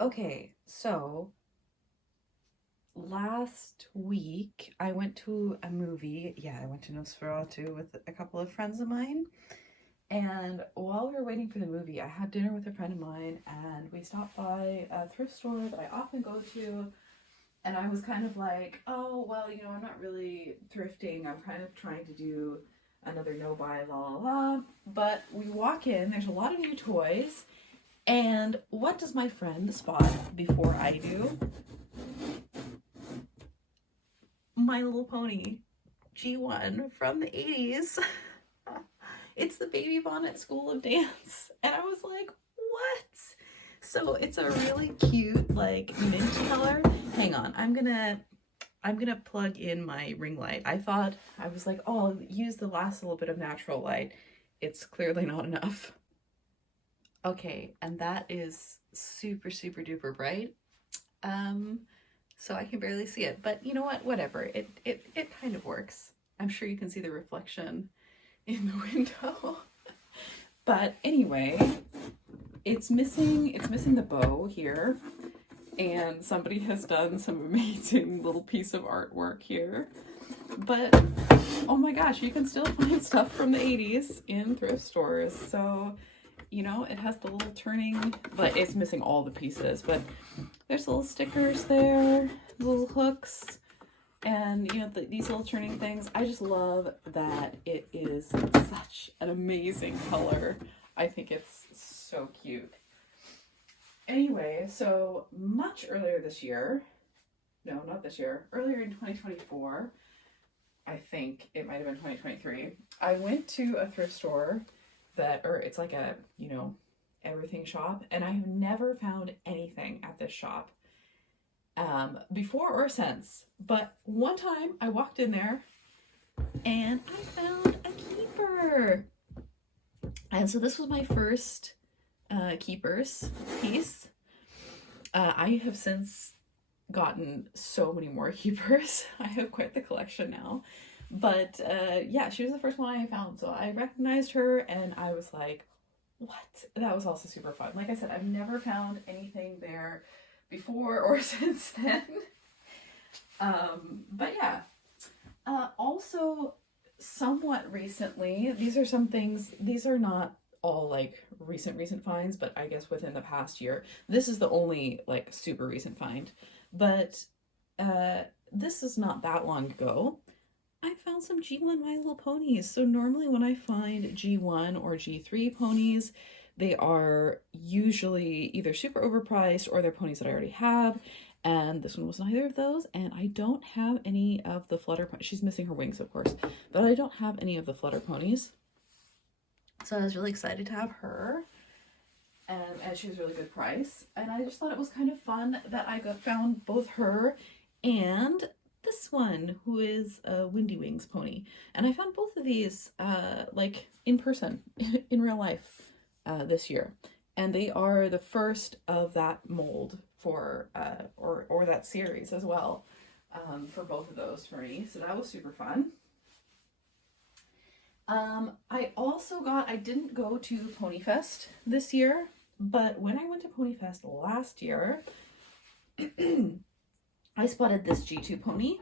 Okay, so last week I went to a movie. Yeah, I went to Nosferatu with a couple of friends of mine. And while we were waiting for the movie, I had dinner with a friend of mine and we stopped by a thrift store that I often go to. And I was kind of like, oh, well, I'm not really thrifting. I'm kind of trying to do another no buy, la la la. But we walk in, there's a lot of new toys. And what does my friend spot before I do? My Little Pony G1 from the 80s. It's the Baby Bonnet School of Dance. And I was like, what? So it's a really cute, like, mint color. Hang on, I'm gonna plug in my ring light. I was like, oh, I'll use the last little bit of natural light. It's clearly not enough. Okay, and that is super, super duper bright. Um, so I can barely see it. But you know what? Whatever. It kind of works. I'm sure you can see the reflection in the window. But anyway, it's missing the bow here. And somebody has done some amazing little piece of artwork here. But oh my gosh, you can still find stuff from the 80s in thrift stores. So, it has the little turning, but it's missing all the pieces. But there's little stickers there, little hooks, and these little turning things. I just love that it is such an amazing color. I think it's so cute. Anyway, so much earlier this year, no, not this year, earlier in 2024, I think it might have been 2023, I went to a thrift store or it's like a, everything shop, and I have never found anything at this shop before or since. But one time I walked in there and I found a keeper. And so this was my first Keypers piece. I have since gotten so many more Keypers. I have quite the collection now. But yeah, she was the first one I found. So I recognized her and I was like, what? That was also super fun. Like I said, I've never found anything there before or since then. But yeah. Also, somewhat recently, these are some things, these are not all like recent finds, but I guess within the past year. This is the only like super recent find. But this is not that long ago. I found some G1 My Little Ponies. So normally when I find G1 or G3 ponies, they are usually either super overpriced or they're ponies that I already have. And this one was neither of those. And I don't have any of the Flutter. She's missing her wings, of course, but I don't have any of the Flutter ponies. So I was really excited to have her. And she was a really good price. And I just thought it was kind of fun that I found both her and this one, who is a Windy Wings pony. And I found both of these like in person, in real life this year. And they are the first of that mold for, or that series as well, for both of those for me. So that was super fun. I didn't go to Ponyfest this year, but when I went to Ponyfest last year, I spotted this G2 pony.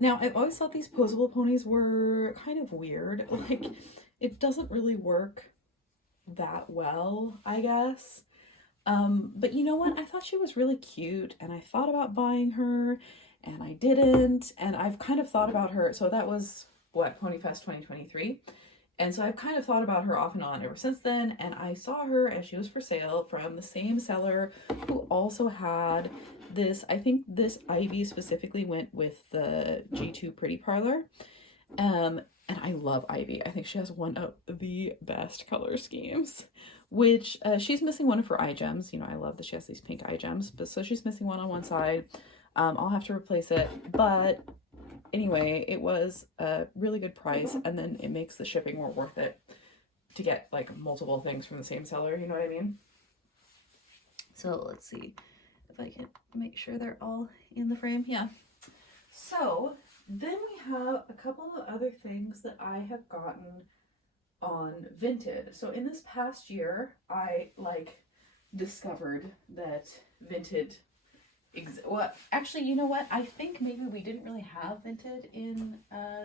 Now, I've always thought these posable ponies were kind of weird. Like, it doesn't really work that well, I guess. But you know what? I thought she was really cute, and I thought about buying her, and I didn't. And I've kind of thought about her. So that was, what, Ponyfest 2023? And so I've kind of thought about her off and on ever since then, and I saw her as she was for sale from the same seller who also had this. I think this Ivy specifically went with the G2 Pretty Parlor. And I love Ivy. I think she has one of the best color schemes, which she's missing one of her eye gems. I love that she has these pink eye gems, but so she's missing one on one side. I'll have to replace it, but anyway, it was a really good price, and then it makes the shipping more worth it to get like multiple things from the same seller, you know what I mean? So let's see if I can make sure they're all in the frame. Yeah. So then we have a couple of other things that I have gotten on Vinted. So in this past year, I like discovered that Vinted well, actually, you know what? I think maybe we didn't really have Vinted in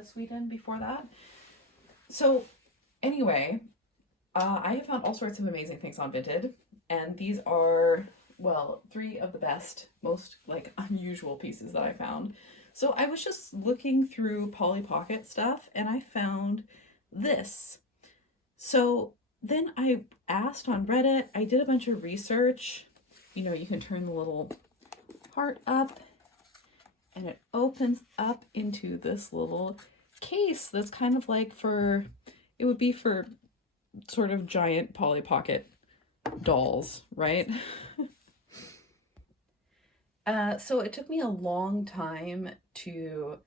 Sweden before that. So anyway, I have found all sorts of amazing things on Vinted, and these are, well, 3 of the best, most like unusual pieces that I found. So I was just looking through Polly Pocket stuff, and I found this. So then I asked on Reddit, I did a bunch of research. You know, you can turn the little part up and it opens up into this little case that's kind of like for, it would be for sort of giant Polly Pocket dolls, right? So it took me a long time to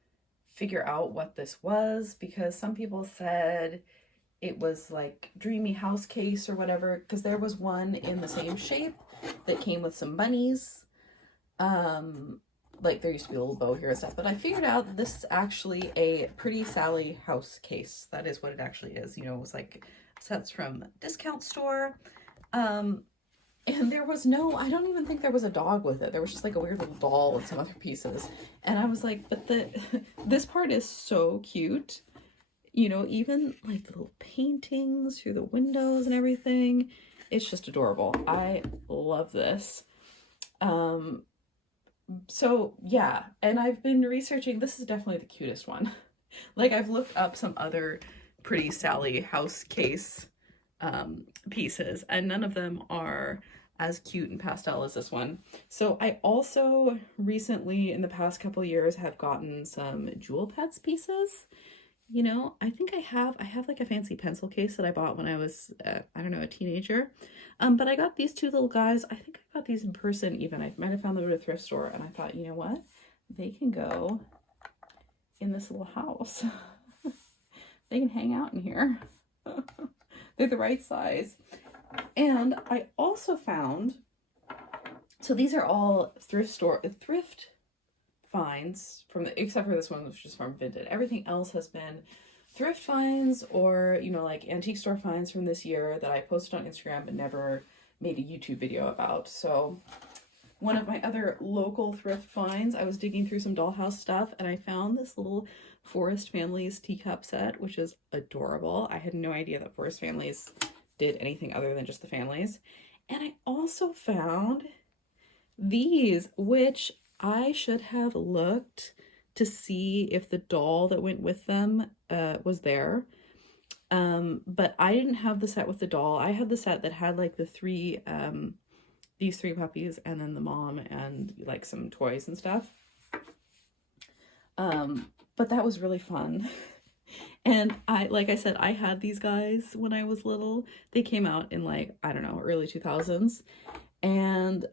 figure out what this was, because some people said it was like dreamy house case or whatever, because there was one in the same shape that came with some bunnies. Like there used to be a little bow here and stuff, but I figured out that this is actually a Pretty Sally house case. That is what it actually is. You know, it was like sets from discount store. And there was no, I don't even think there was a dog with it. There was just like a weird little doll and some other pieces. And I was like, but this part is so cute. You know, even like the little paintings through the windows and everything. It's just adorable. I love this. So yeah, and I've been researching, this is definitely the cutest one. Like I've looked up some other Pretty Sally house case pieces, and none of them are as cute and pastel as this one. So I also recently, in the past couple years, have gotten some Jewel Pets pieces. You know, I think I have like a fancy pencil case that I bought when I was, I don't know, a teenager. But I got these 2 little guys. I think I got these in person even. I might have found them at a thrift store, and I thought, you know what? They can go in this little house. They can hang out in here. They're the right size. And I also found, so these are all thrift finds from except for this one, which is from Vinted. Everything else has been thrift finds or, you know, like antique store finds from this year that I posted on Instagram but never made a YouTube video about. So one of my other local thrift finds, I was digging through some dollhouse stuff and I found this little Forest Families teacup set, which is adorable. I had no idea that Forest Families did anything other than just the families. And I also found these, which I should have looked to see if the doll that went with them was there. But I didn't have the set with the doll. I had the set that had like the 3, these 3 puppies and then the mom and like some toys and stuff. But that was really fun. And like I said, I had these guys when I was little. They came out in like, I don't know, early 2000s. And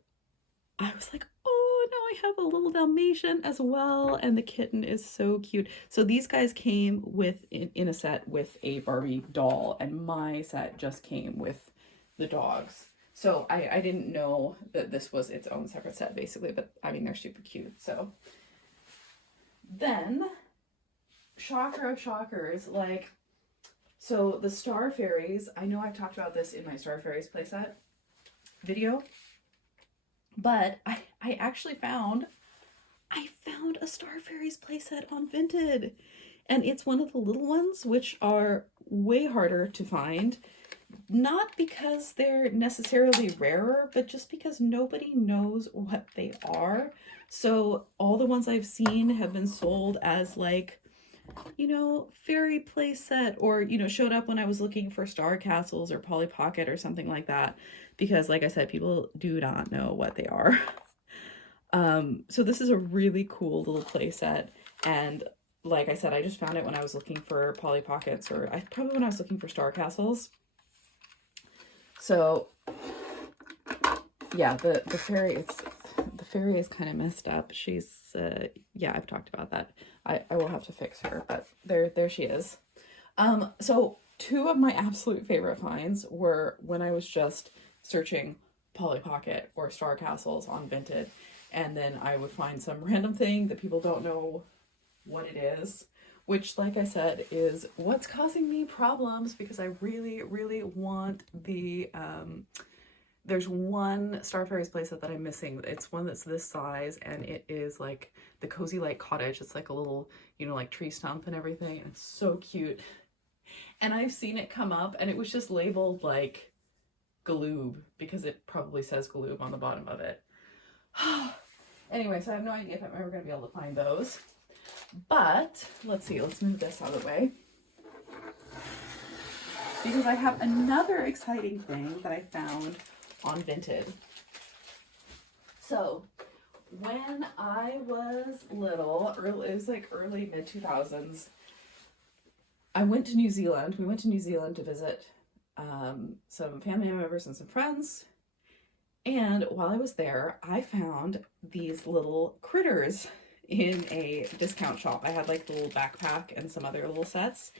I was like, oh, now I have a little Dalmatian as well. And the kitten is so cute. So these guys came with in a set with a Barbie doll. And my set just came with the dogs. So I didn't know that this was its own separate set, basically. But, I mean, they're super cute. So then, shocker of shockers, like, so the starfairies, I know I've talked about this in my starfairies playset video. But I actually found a starfairies playset on Vinted. And it's one of the little ones, which are way harder to find. Not because they're necessarily rarer, but just because nobody knows what they are. So all the ones I've seen have been sold as like, you know, fairy playset, or, you know, showed up when I was looking for Star Castles or Polly Pocket or something like that. Because like I said, people do not know what they are. So this is a really cool little playset. And like I said, I just found it when I was looking for Polly Pockets, or probably when I was looking for Star Castles. So yeah, the fairy is kind of messed up. She's yeah, I've talked about that. I will have to fix her, but there she is. So 2 of my absolute favorite finds were when I was just searching Polly Pocket or Star Castles on Vinted, and then I would find some random thing that people don't know what it is, which, like I said, is what's causing me problems, because I really, really want the There's one Starfairies playset that I'm missing. It's one that's this size, and it is like the Cozy Light Cottage. It's like a little, you know, like tree stump and everything. And it's so cute. And I've seen it come up, and it was just labeled like Galoob because it probably says Galoob on the bottom of it. Anyway, so I have no idea if I'm ever going to be able to find those. But let's see, let's move this out of the way. Because I have another exciting thing that I found on Vinted. So when I was little, it was like early mid 2000s, I went to New Zealand. We went to New Zealand to visit some family members and some friends. And while I was there, I found these little critters in a discount shop. I had like the little backpack and some other little sets.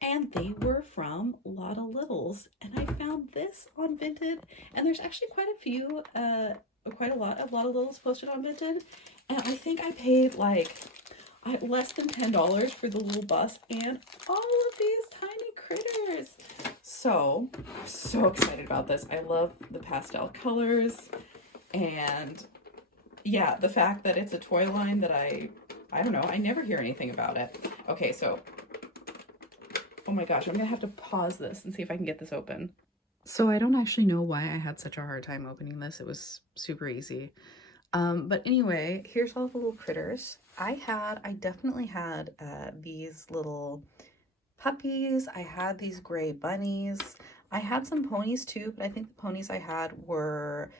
And they were from Lotta Littles. And I found this on Vinted. And there's actually quite a few, quite a lot of Lotta Littles posted on Vinted. And I think I paid like less than $10 for the little bus and all of these tiny critters. So, I'm so excited about this. I love the pastel colors. And yeah, the fact that it's a toy line that I don't know, I never hear anything about it. Okay, so, oh my gosh, I'm gonna have to pause this and see if I can get this open. So I don't actually know why I had such a hard time opening this. It was super easy. But anyway, here's all the little critters. I definitely had these little puppies. I had these gray bunnies. I had some ponies too, but I think the ponies I had were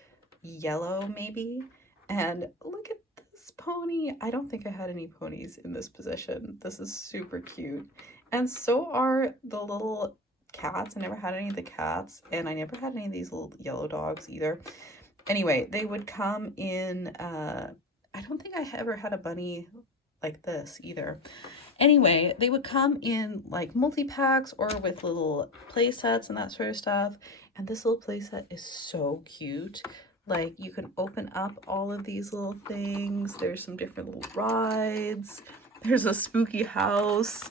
yellow maybe. And look at this pony. I don't think I had any ponies in this position. This is super cute. And so are the little cats. I never had any of the cats, and I never had any of these little yellow dogs either. Anyway, they would come in, I don't think I ever had a bunny like this either. Anyway, they would come in like multi-packs or with little play sets and that sort of stuff. And this little play set is so cute. Like, you can open up all of these little things. There's some different little rides. There's a spooky house.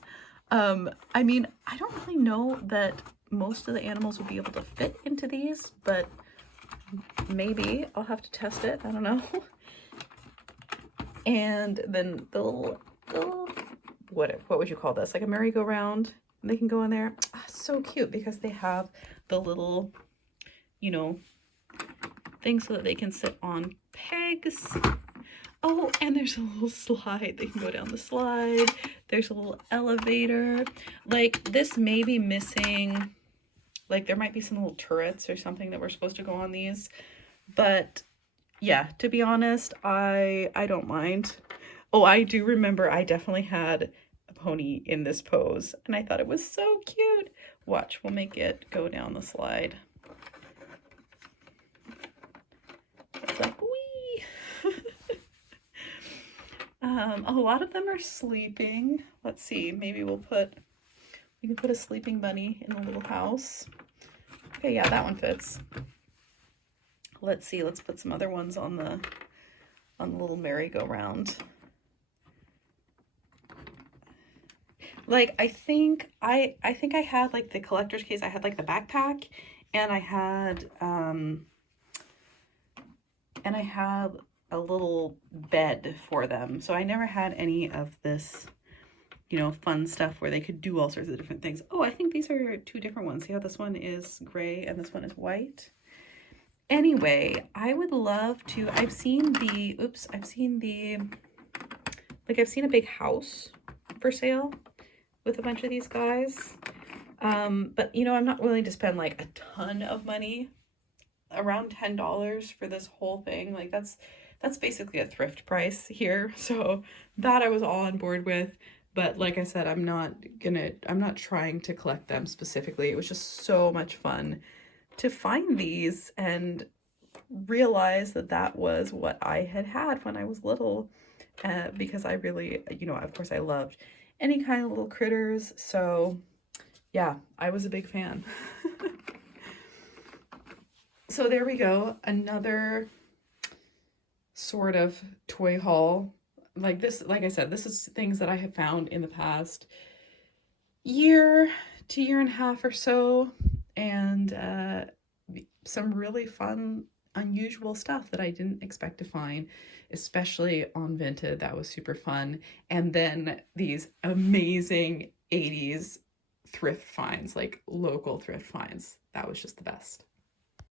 I mean, I don't really know that most of the animals would be able to fit into these, but maybe I'll have to test it. I don't know. And then the little what would you call this? Like a merry-go-round. They can go in there. Oh, so cute because they have the little, you know, things so that they can sit on pegs. Oh, and there's a little slide. They can go down the slide. There's a little elevator. Like, this may be missing, like, there might be some little turrets or something that were supposed to go on these. But, yeah, to be honest, I don't mind. Oh, I do remember I definitely had a pony in this pose, and I thought it was so cute. Watch, we'll make it go down the slide. It's like, wee! A lot of them are sleeping. Let's see, maybe we can put a sleeping bunny in the little house. Okay, yeah, that one fits. Let's see, let's put some other ones on the little merry-go-round. Like, I think I had like the collector's case. I had like the backpack, and I had a little bed for them. So I never had any of this, you know, fun stuff where they could do all sorts of different things. Oh, I think these are two different ones. See how this one is gray and this one is white? Anyway, I would love to, I've seen a big house for sale with a bunch of these guys. But you know, I'm not willing to spend like a ton of money, around $10 for this whole thing. Like, that's basically a thrift price here. So that I was all on board with. But like I said, I'm not trying to collect them specifically. It was just so much fun to find these and realize that that was what I had when I was little, because I really, you know, of course I loved any kind of little critters. So yeah, I was a big fan. So there we go. Another sort of toy haul. Like this, like I said, this is things that I have found in the past year to year and a half or so. And some really fun, unusual stuff that I didn't expect to find, especially on Vinted. That was super fun. And then these amazing 80s thrift finds, like local thrift finds. That was just the best.